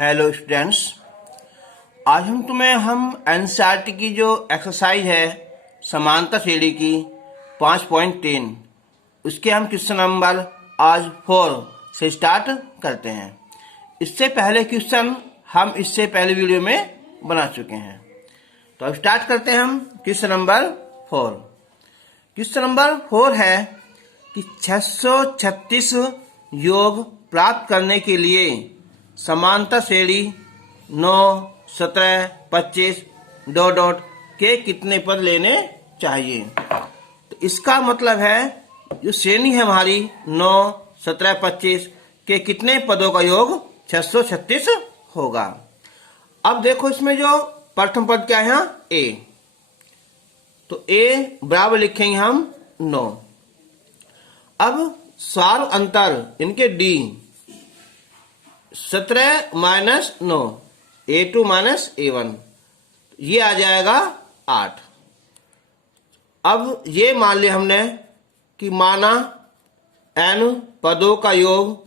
Hello students, आज हम NCERT की जो एक्सरसाइज है समांतर श्रेणी की 5.3 उसके हम क्वेश्चन नंबर आज 4 से स्टार्ट करते हैं। इससे पहले क्वेश्चन हम इससे पहले वीडियो में बना चुके हैं। तो अब स्टार्ट करते हैं हम क्वेश्चन नंबर 4। क्वेश्चन नंबर 4 है कि 636 योग प्राप्त करने के लिए समांतर श्रेणी 9, 17, 25 डॉट के कितने पद लेने चाहिए। तो इसका मतलब है जो श्रेणी है हमारी 9, 17, 25 के कितने पदों का योग 636 होगा। अब देखो इसमें जो प्रथम पद क्या है यहाँ ए, तो ए बराबर लिखेंगे हम 9। अब सार अंतर इनके D 17 minus 9 A2 minus A1 ये आ जाएगा 8। अब ये मान लिया हमने कि माना n पदों का योग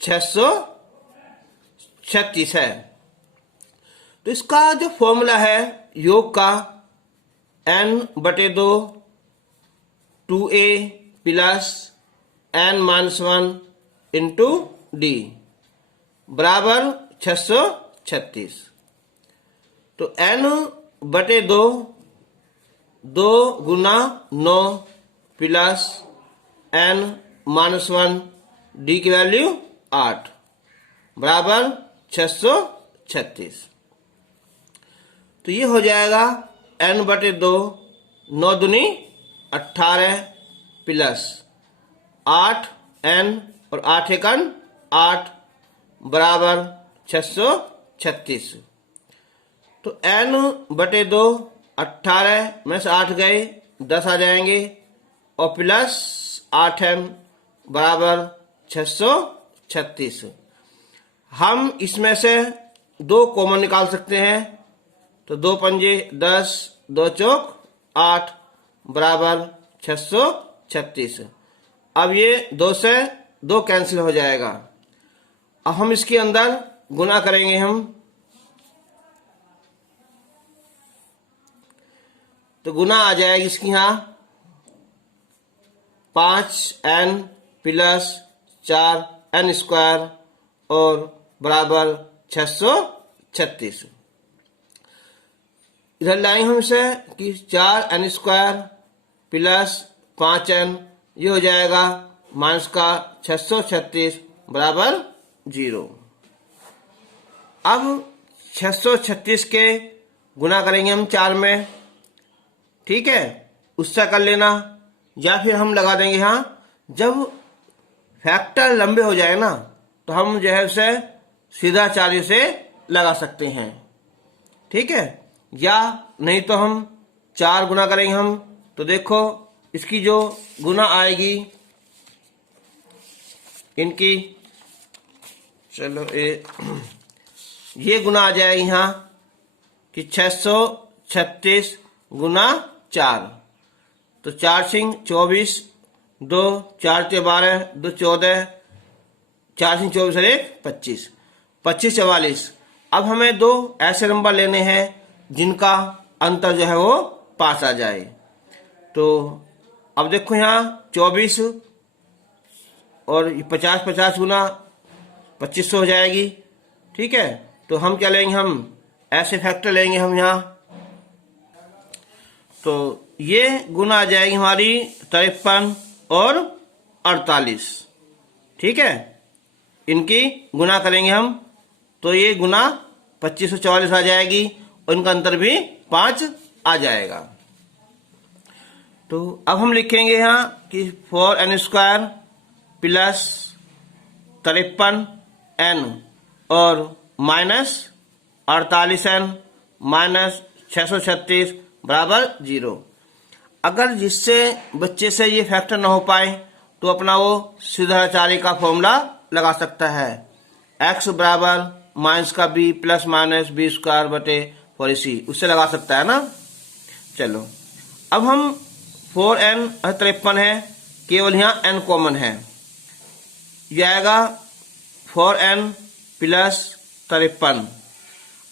636 है। तो इसका जो फॉर्मूला है योग का n/2 2a plus n-1 into D बराबर 636। तो n/2 2 गुना 9 प्लस n-1 डी की वैल्यू 8 बराबर 636। तो ये हो जाएगा n/2 9 दूनी 18 प्लस 8 n और 8 एकन 8 बराबर 636। तो n/2 18 में से 8 गए 10 आ जाएंगे और प्लस 8n बराबर 636। हम इसमें से 2 कॉमन निकाल सकते हैं। तो 2 पंजे 10, 2 चौक 8 बराबर 636। अब ये 2 से 2 कैंसिल हो जाएगा। अब हम इसके अंदर गुना करेंगे हम। तो गुना आ जाएगी इसकी यहाँ 5n प्लस 4n स्क्वायर और बराबर 636। इधर लाएंगे हम इसे कि 4n स्क्वायर प्लस 5n ये हो जाएगा माइनस का 636 बराबर 0। अब 636 के गुना करेंगे हम 4 में, ठीक है, उससे कर लेना या फिर हम लगा देंगे यहाँ। जब फैक्टर लंबे हो जाए ना तो हम जो है उसे सीधा 4 से लगा सकते हैं, ठीक है। या नहीं तो हम 4 गुना करेंगे हम। तो देखो इसकी जो गुना आएगी इनकी, चलो ये गुना आ जाएगी यहाँ कि 636 गुना 4। तो 4 सिंह 24, 2 4 से 12, 2 14, 4 सिंह 24 और 1 25, 25 44। अब हमें 2 ऐसे नंबर लेने हैं जिनका अंतर जो है वो 5 आ जाए। तो अब देखो यहाँ 24 और 50 गुना 2500 हो जाएगी, ठीक है। तो हम क्या लेंगे, हम ऐसे फैक्टर लेंगे हम यहाँ। तो ये गुना आ जाएगी हमारी 53 और 48, ठीक है। इनकी गुना करेंगे हम तो ये गुना 2544 आ जाएगी और इनका अंतर भी 5 आ जाएगा। तो अब हम लिखेंगे यहाँ कि 4n स्क्वायर प्लस 53n और माइनस 48n माइनस 636 बराबर 0। अगर जिससे बच्चे से ये फैक्टर ना हो पाए तो अपना वो सीधा 4 का फॉर्मूला लगा सकता है। x बराबर माइनस का b plus minus b square बटे 4ac उससे लगा सकता है ना। चलो अब हम 4n 53 है, केवल यहाँ n कॉमन है, यह आएगा 4n प्लस 53।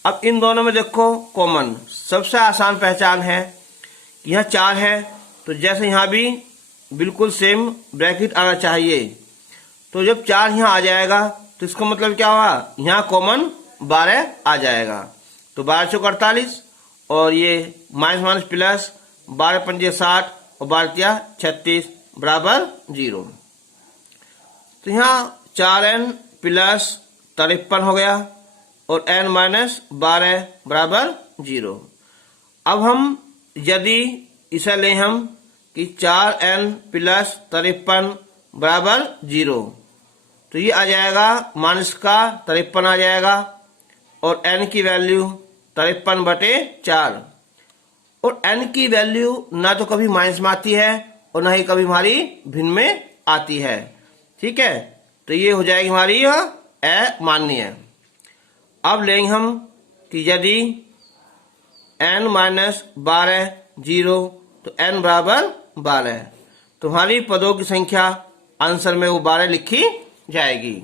अब इन दोनों में देखो कॉमन, सबसे आसान पहचान है कि यहाँ 4 है तो जैसे यहाँ भी बिल्कुल सेम ब्रैकेट आना चाहिए। तो जब 4 यहाँ आ जाएगा तो इसका मतलब क्या हुआ, यहाँ कॉमन 12 आ जाएगा। तो 12 चौक 48 और ये माइनस माइनस प्लस 12 पंजे 60 और 12 तिया 36 बराबर 0। तो यहाँ 4n प्लस 53 हो गया और n माइनस 12 बराबर 0। अब हम यदि इसे लें हम कि 4n प्लस 53 बराबर 0, तो ये आ जाएगा माइनस का 53 आ जाएगा और n की वैल्यू 53/4। और n की वैल्यू ना तो कभी माइनस में आती है और ना ही कभी हमारी भिन्न में आती है। ठीक है, तो ये हो जाएगी हमारी यह अमान्य। अब लेंगे हम कि यदि n माइनस 12 0 तो n बराबर 12, तो हमारी पदों की संख्या आंसर में वो 12 लिखी जाएगी।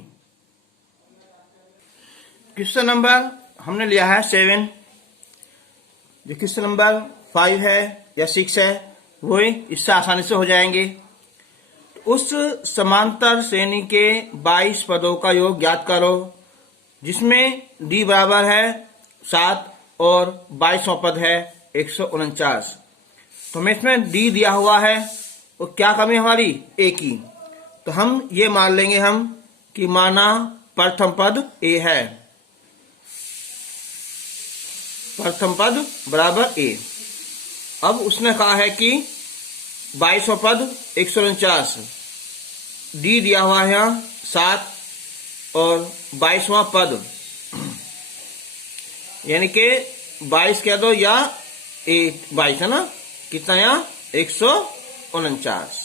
क्वेश्चन नंबर हमने लिया है 7। जो क्वेश्चन नंबर 5 है या 6 है वो इससे आसानी से हो जाएंगे। उस समांतर श्रेणी के 22 पदों का योग ज्ञात करो जिसमें d बराबर है 7 और 22वां पद है 149। तो हमें इसमें d दिया हुआ है और क्या कमी हमारी a की, तो हम ये मान लेंगे हम कि माना प्रथम पद a है, प्रथम पद बराबर a। अब उसने कहा है कि 22वां पद 149, d दिया हुआ है यहाँ 7 और 22वां पद यानी कि 22 कह दो या 22 है ना, कितना यहाँ 149।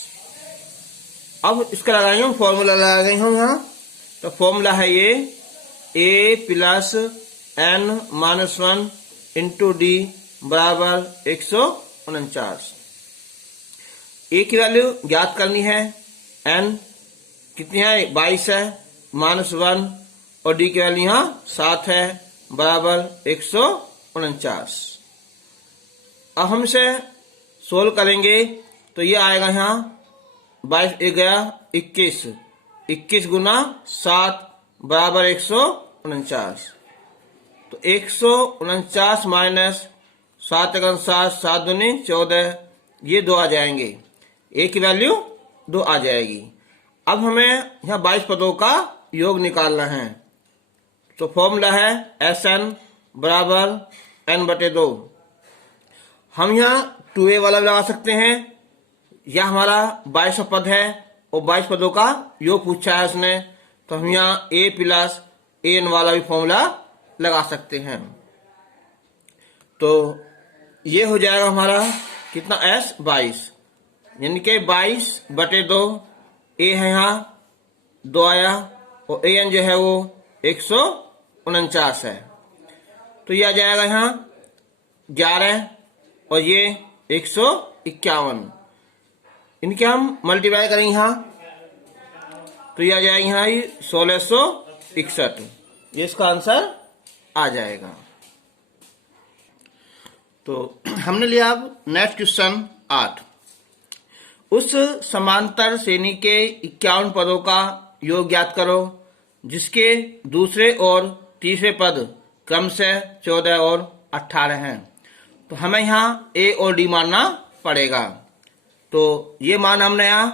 अब इसका लगाएंगे हम फॉर्मूला लगाएंगे हम यहाँ। तो फॉर्मूला है ये a plus n minus 1 into D बराबर 149। a की वैल्यू ज्ञात करनी है, n कितनी है 22 है माइनस 1 और d की वैल्यू यहाँ 7 है बराबर 149। अब हम इसे सोल्व करेंगे तो ये आएगा यहाँ 22 एक गया 21, 21 गुना 7 बराबर 149। तो 149 माइनस 7 7 7 दूनी 14, ये 2 आ जाएंगे, a की वैल्यू 2 आ जाएगी। अब हमें यहाँ 22 पदों का योग निकालना है। तो फॉर्मूला है Sn बराबर n/2। हम यहाँ 2a वाला लगा सकते हैं, यह हमारा 22 पद है और 22 पदों का योग पूछा है उसने, तो हम यहाँ a प्लस an वाला भी फॉर्मूला लगा सकते हैं। तो ये हो जाएगा हमारा कितना s 22, यानी कि 22/2, a है यहाँ 2 आया और an जो है वो 149 है। तो ये आ जाएगा यहाँ 11 और ये 151, इनके हम मल्टीप्लाई करेंगे यहाँ तो ये आ जाएगा यहाँ 1661, ये इसका आंसर आ जाएगा। तो हमने लिया अब नेक्स्ट क्वेश्चन 8। उस समांतर श्रेणी के 51 पदों का योग ज्ञात करो जिसके दूसरे और तीसरे पद क्रमशः 14 और 18 हैं। तो हमें यहाँ a और d मानना पड़ेगा। तो ये मान हमने यहाँ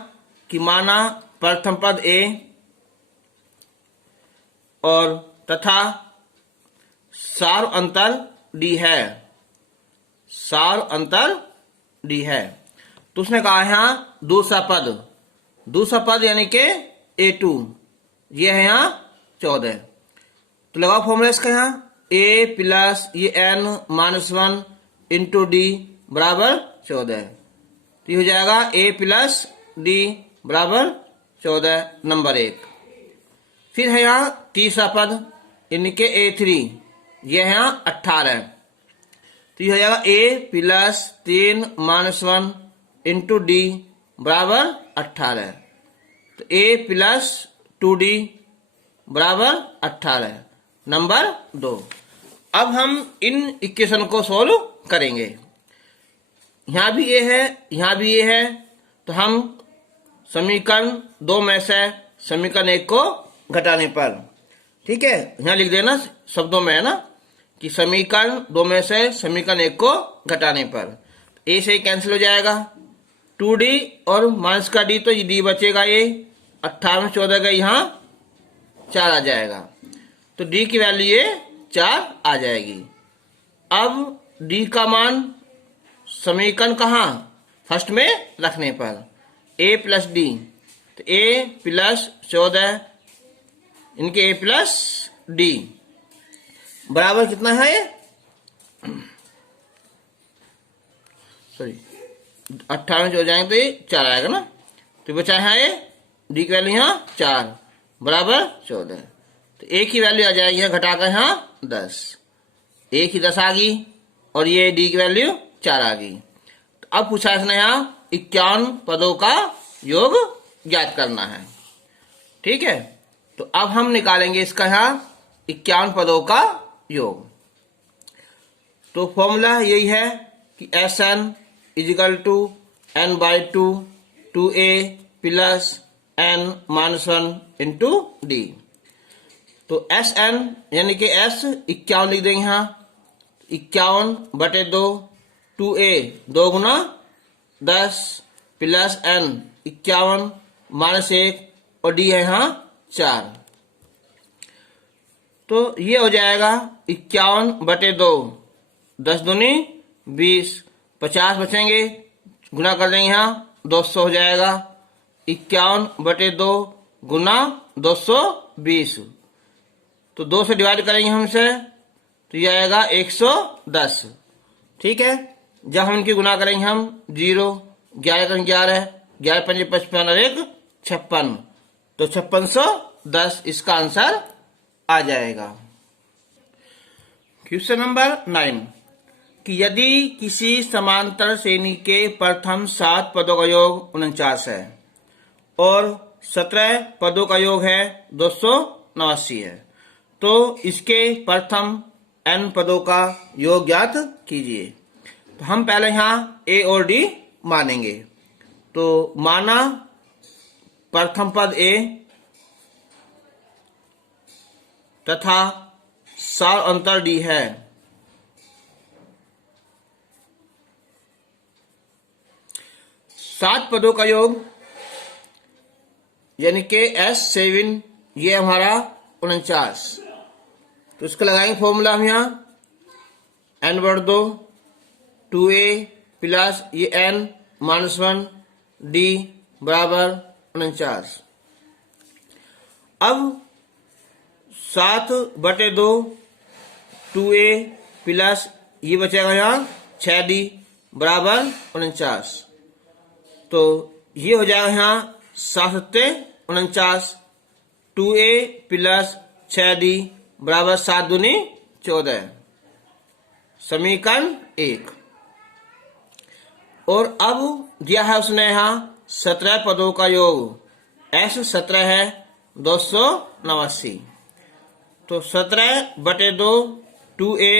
कि माना प्रथम पद a और तथा सार अंतर d है, सार अंतर d है। तो उसने कहा यहाँ दूसरा पद यानी कि a2, ये है यहाँ 14। तो लगाओ फॉर्मूला इसका यहाँ a प्लस ये n माइनस 1 इंटू डी बराबर 14। तो ये हो जाएगा a प्लस डी बराबर 14 नंबर 1। फिर है यहाँ तीसरा पद यानी कि a3, ये है यहाँ 18। तो ये हो जाएगा a plus 3 minus 1 into D बराबर 18। तो a प्लस 2d बराबर 18। नंबर 2। अब हम इन इक्वेशन को सोल्व करेंगे। यहाँ भी ये है, यहाँ भी ये है, तो हम समीकरण 2 में से समीकरण 1 को घटाने पर, ठीक है, यहाँ लिख देना शब्दों में, है ना, कि समीकरण 2 में से समीकरण 1 को घटाने पर ए से कैंसिल हो जाएगा, 2d और माइनस का d, तो ये d बचेगा, ये 18 में 14 का यहाँ 4 आ जाएगा, तो d की वैल्यू ये 4 आ जाएगी। अब d का मान समीकरण कहाँ, फर्स्ट में रखने पर a प्लस डी, तो a प्लस 14 इनके a प्लस डी बराबर कितना है, सॉरी 18 में जो जाएंगे तो ये 4 आएगा ना, तो बचा है ये डी की वैल्यू यहाँ 4 बराबर 14, तो a की वैल्यू आ जाएगी यहाँ घटाकर यहाँ 10, a की 10 आ गई और ये डी की वैल्यू 4 आ गई। तो अब पूछा इसने यहाँ 51 पदों का योग ज्ञात करना है, ठीक है। तो अब हम निकालेंगे इसका यहाँ 51 पदों का योग। तो फॉर्मूला यही है कि Sn is equal to n by 2 2a plus n minus 1 into d. तो Sn यानी कि S 51 लिख देंगे यहाँ, 51 बटे 2 2a 2 गुना 10 प्लस n 51 माइनस 1 और डी है यहाँ 4, तो ये हो जाएगा 51 बटे 2 10 दूनी 20, 50 बचेंगे, गुना कर देंगे यहाँ 200 हो जाएगा, 51 बटे 2 गुना 220, तो 2 से डिवाइड करेंगे हमसे तो ये आएगा 110, ठीक है। जब हम इनकी गुना करेंगे हम 0 11 का 11 11 5 55 और 1 56, तो 5610 इसका आंसर आ जाएगा। क्वेश्चन नंबर 9 कि यदि किसी समांतर श्रेणी के प्रथम 7 पदों का योग 49 है और 17 पदों का योग है 289 है, तो इसके प्रथम n पदों का योग ज्ञात कीजिए। तो हम पहले यहाँ a और d मानेंगे। तो माना प्रथम पद a तथा सार अंतर d है, सात पदों का योग यानी कि S7 ये हमारा 49, तो इसका लगाएंगे फॉर्मूला हम यहाँ n बढ़ 2 2a प्लस ये n माइनस 1 d बराबर 49। अब 7 बटे 2 2a प्लस ये बचेगा यहाँ 6d बराबर 49, तो ये हो जाएगा यहाँ 7 49, 2a प्लस 6d बराबर 7 दूनी 14, समीकरण 1। और अब दिया है उसने यहाँ 17 पदों का योग, S17 है 289, तो 17 बटे 2 2a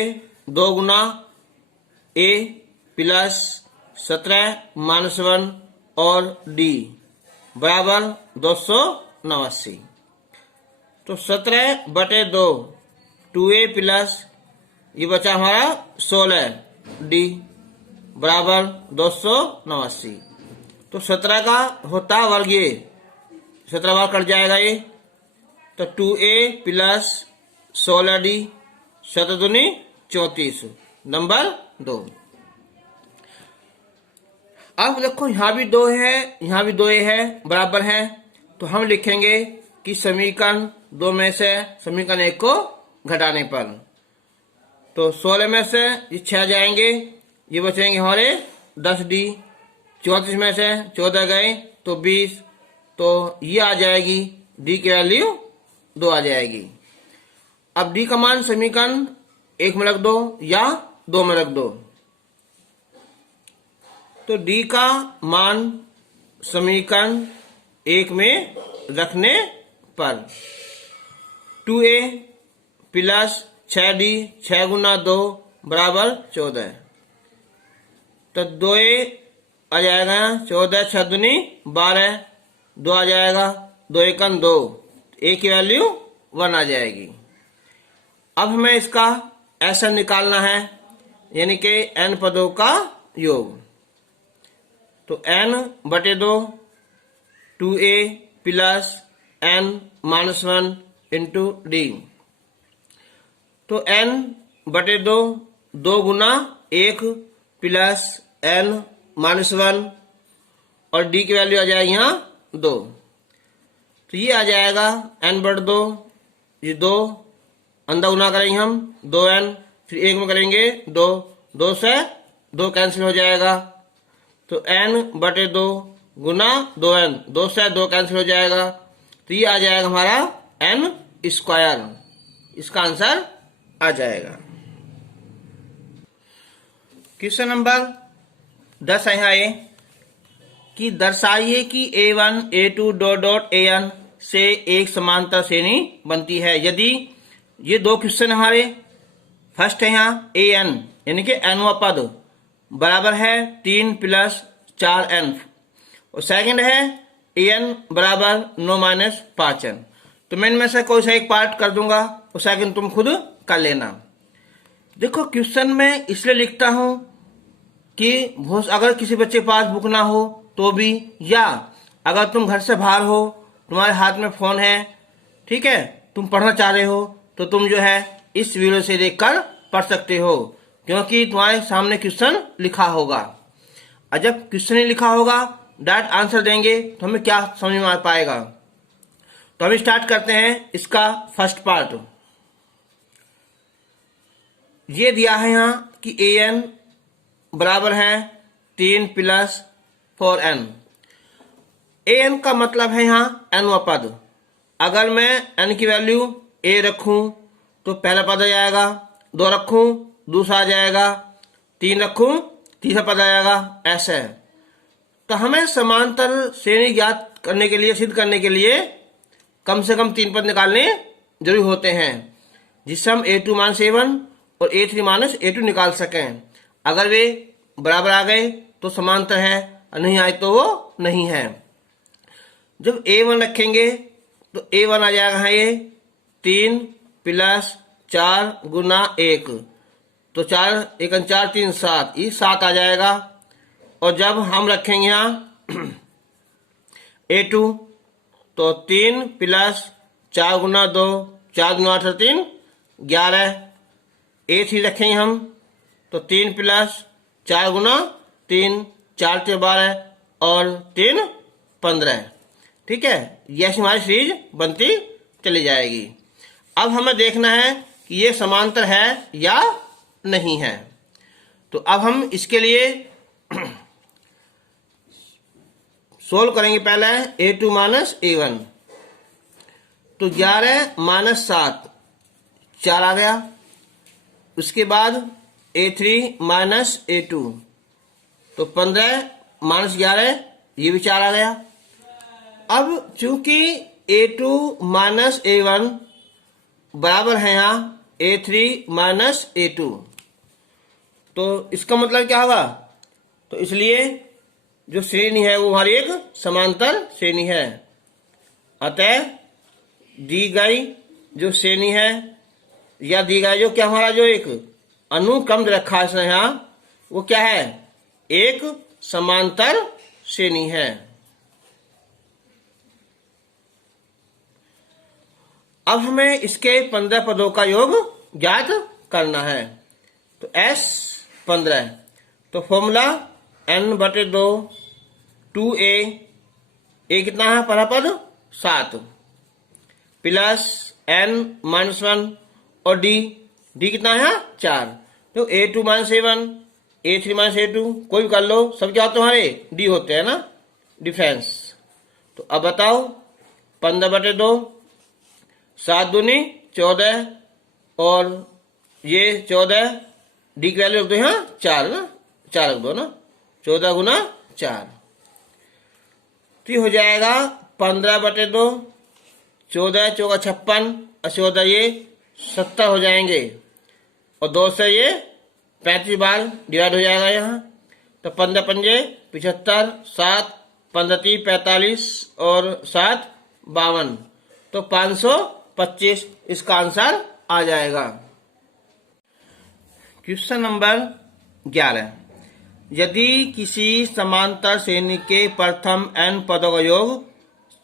2 Guna a plus 17 minus 1 और d बराबर 289, तो 17 बटे 2 2a प्लस ये बचा हमारा 16 d बराबर 289, तो 17 का होता वर्ग ये 17 बार कट जाएगा ये, तो 2a प्लस 16d 17 दूनी 34, नंबर 2। अब देखो यहाँ भी 2 है, यहाँ भी 2a है, बराबर है, तो हम लिखेंगे कि समीकरण 2 में से समीकरण 1 को घटाने पर, तो 16 में से ये 6 जाएंगे, ये बचेंगे हमारे 10d, 34 में से 14 गए तो 20, तो ये आ जाएगी d की वैल्यू 2 आ जाएगी। अब d का मान समीकरण 1 में रख दो या 2 में रख दो, तो d का मान समीकरण 1 में रखने पर 2a प्लस 6d, 6 गुना 2 बराबर 14। तो 2a आ जाएगा 14, 6 दूनी 12, 2 आ जाएगा, 2 एकम 2, a की वैल्यू 1 आ जाएगी। अब हमें इसका ऐसा निकालना है, यानी कि n पदों का योग। तो n बटे 2 2a plus n minus 1 into d. तो n बटे 2 2 गुना 1 प्लस n माइनस 1 और d की वैल्यू आ जाएगी यहाँ 2। तो ये आ जाएगा n बटे 2, ये 2 अंदर गुना करेंगे हम 2n, फिर 1 में करेंगे 2, 2 से 2 कैंसिल हो जाएगा। तो n बटे 2 गुना 2n, 2 से 2 कैंसिल हो जाएगा। तो ये आ जाएगा हमारा n स्क्वायर, इसका आंसर आ जाएगा। क्वेश्चन नंबर 10 है यहाँ ये कि दर्शाइए कि a1 a2 dot dot an से एक समांतर श्रेणी बनती है। यदि ये दो क्वेश्चन हमारे, फर्स्ट है यहाँ an यानी कि nवा पद बराबर है 3 प्लस 4n, और सेकंड है an बराबर 9 माइनस 5n। तो मैं इनमें से कोई सा एक पार्ट कर दूंगा, और सेकंड तुम खुद कर लेना। देखो क्वेश्चन में इसलिए लिखता हूं कि अगर किसी बच्चे के पास बुक ना हो तो भी, या अगर तुम घर से बाहर हो, तुम्हारे हाथ में फोन है, ठीक है, तुम पढ़ना चाह रहे हो, तो तुम जो है इस वीडियो से देखकर पढ़ सकते हो, क्योंकि तुम्हारे सामने क्वेश्चन लिखा होगा। और जब क्वेश्चन ही लिखा होगा, डायरेक्ट आंसर देंगे तो हमें क्या समझ में आ पाएगा। तो हम स्टार्ट करते हैं इसका फर्स्ट पार्ट। ये दिया है यहाँ कि an बराबर है 3 प्लस 4n। an का मतलब है यहाँ nवा पद। अगर मैं n की वैल्यू a रखूं तो पहला पद आ जाएगा, 2 रखूं दूसरा आ जाएगा, 3 रखूं तीसरा पद आ जाएगा, ऐसे। तो हमें समांतर श्रेणी ज्ञात करने के लिए, सिद्ध करने के लिए कम से कम 3 पद निकालने जरूरी होते हैं, जिससे हम a2 माइनस a1 और a3 माइनस a2 निकाल सकें। अगर वे बराबर आ गए तो समांतर है, और नहीं आए तो वो नहीं है। जब a1 रखेंगे तो a1 आ जाएगा ये 3 प्लस 4 गुना 1, तो 4 1 4 3 7, ये 7 आ जाएगा। और जब हम रखेंगे यहाँ a2 तो 3 प्लस 4 गुना 2, 4 गुना 8 3 11। a3 रखेंगे हम तो 3 प्लस 4 गुना 3, 4 3 12 और 3 15। ठीक है, ये हमारी सीरीज बनती चली जाएगी। अब हमें देखना है कि ये समांतर है या नहीं है। तो अब हम इसके लिए सोल्व करेंगे। पहले a2 माइनस a1, तो 11 माइनस 7 4 आ गया। उसके बाद a3 माइनस a2, तो 15 माइनस 11, ये भी 4 आ गया। अब चूंकि a2 माइनस a1 बराबर है यहाँ a3 माइनस a2, तो इसका मतलब क्या होगा, तो इसलिए जो श्रेणी है वो हमारी एक समांतर श्रेणी है। अतः दी गई जो श्रेणी है, या दी गई जो क्या हमारा जो एक अनुक्रम रखा है इसने यहाँ, वो क्या है, एक समांतर श्रेणी है। अब हमें इसके 15 पदों का योग ज्ञात करना है। तो S15, तो फॉर्मूला n बटे 2 2a, a कितना है पहला पद 7, प्लस n माइनस 1 और d कितना है 4। तो a2 minus a1, a3 minus a2, कोई भी कर लो, सब क्या तुम्हारे d होते हैं ना, डिफरेंस। तो अब बताओ 15 बटे 2, 7 दूनी 14, और ये 14 डी की वैल्यू रख दो यहाँ 4 ना, 4 रख दो ना, 14 गुना 4, तो ये हो जाएगा 15 बटे 2, 14 चौका 56, 80 ये 70 हो जाएंगे और 2 से ये 35 बार डिवाइड हो जाएगा यहाँ। तो 15 पंजे 75, 7 15 3 45 और 7 52, तो 525 इसका आंसर आ जाएगा। क्वेश्चन नंबर 11, यदि किसी समांतर श्रेणी के प्रथम n पदों का योग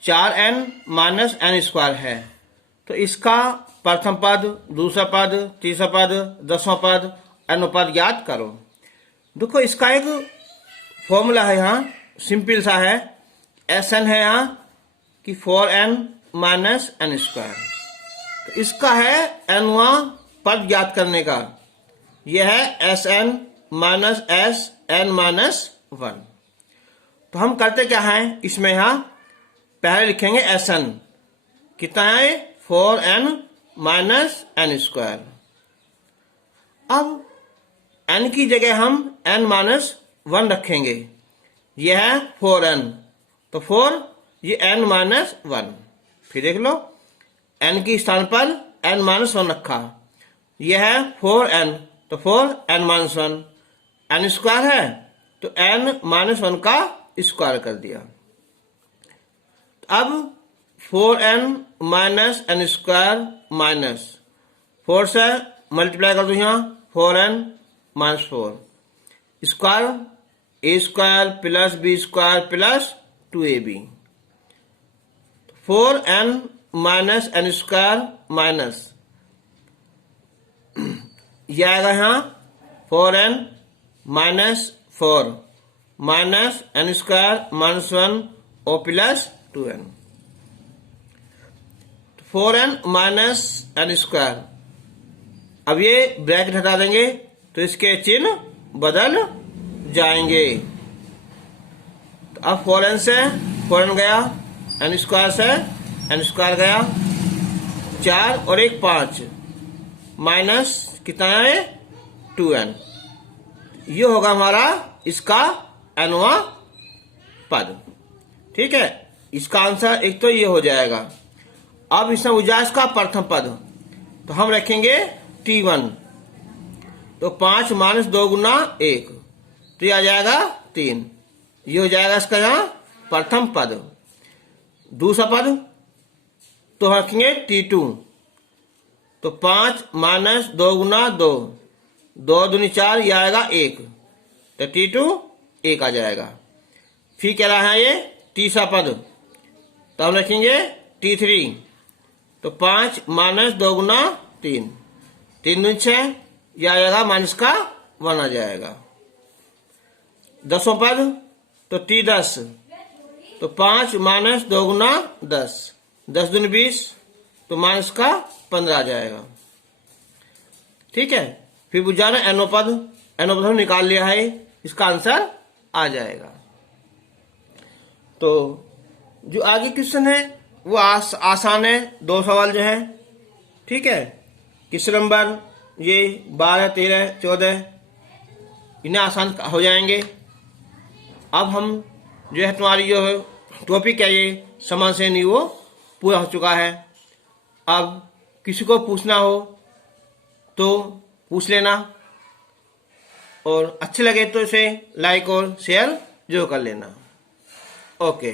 4n माइनस n स्क्वायर है तो इसका प्रथम पद, दूसरा पद, तीसरा पद, 10वां पद, n पद ज्ञात करो। देखो इसका एक फॉर्मूला है, यहाँ सिंपल सा है। Sn है यहाँ कि 4n माइनस n स्क्वायर, तो इसका है nवां पद ज्ञात करने का। यह है Sn माइनस Sn माइनस 1। तो हम करते क्या हैं इसमें, यहाँ पहले लिखेंगे Sn कितना है 4n माइनस n स्क्वायर। अब n की जगह हम n माइनस 1 रखेंगे। यह है 4n, तो 4 ये n माइनस 1। फिर देख लो n के स्थान पर n माइनस 1 रखा। यह है 4n, तो 4n माइनस 1, n स्क्वायर है तो n माइनस 1 का स्क्वायर कर दिया। अब 4n minus n square minus 4 से मल्टीप्लाई कर दो, यहाँ 4n minus 4 square a square plus b square plus 2ab। 4n minus n square minus यह आएगा यहाँ 4n minus 4 minus n square minus 1 और plus 2n। 4n minus n square, अब ये ब्रैकेट हटा देंगे तो इसके चिन्ह बदल जाएंगे। तो अब 4n से 4n गया, n स्क्वायर से n स्क्वायर गया, 4 और 1 5 माइनस कितना है 2n। ये होगा हमारा इसका nवां पद। ठीक है, इसका आंसर एक तो ये हो जाएगा। अब इसमें उजास का प्रथम पद, तो हम रखेंगे t1, तो 5 माइनस 2 गुना 1, तो ये आ जाएगा 3। ये हो जाएगा इसका यहाँ प्रथम पद। दूसरा पद तो रखेंगे t2, तो 5 माइनस 2 गुना 2, 2 दूनी 4, ये आएगा 1, तो t2 1 आ जाएगा। फिर क्या रहा है ये तीसरा पद, तो हम रखेंगे t3, तो 5 माइनस 2 गुना 3, 3 दूनी 6, ये आ जाएगा माइनस का 1 आ जाएगा। 10वां पद तो t10, तो 5 माइनस 2 गुना 10, 10 दूनी 20, तो माइनस का 15 आ जाएगा। ठीक है, फिर बुझाना एनो पद, एनो पद हम निकाल लिया है, इसका आंसर आ जाएगा। तो जो आगे क्वेश्चन है वो आसान है, 2 सवाल जो है। ठीक है, क्वेश्चन नंबर ये 12 13 14 इन्हें आसान हो जाएंगे। अब हम जो है तुम्हारी जो है टॉपिक है ये समान श्रेणी वो पूरा हो चुका है। अब किसी को पूछना हो तो पूछ लेना, और अच्छे लगे तो इसे लाइक और शेयर जरूर कर लेना। ओके।